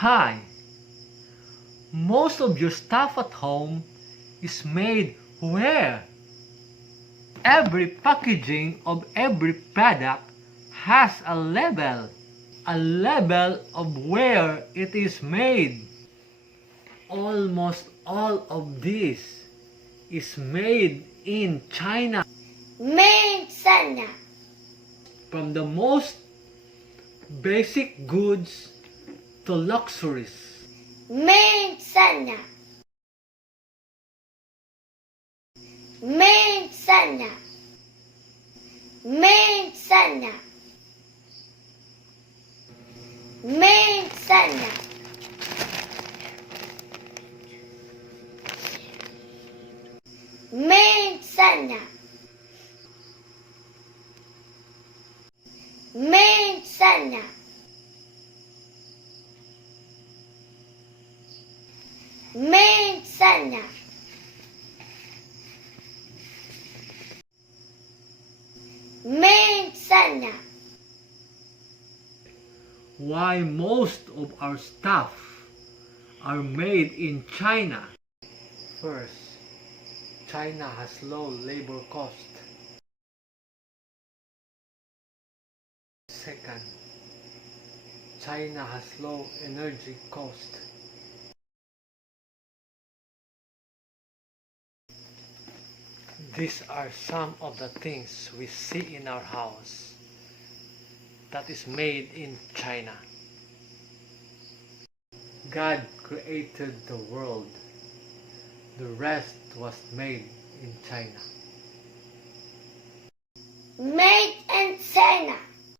Hi! Most of your stuff at home is made where? Every packaging of every product has a label of where it is made. Almost all of this is made in China. Made China. From the most basic goods to luxuries. Made China. Made China. Made China. Made China. Made China. Made China. Made China. Made China. Why most of our stuff are made in China? First, China has low labor cost. Second, China has low energy cost. These are some of the things we see in our house that is made in China. God created the world. The rest was made in China. Made in China.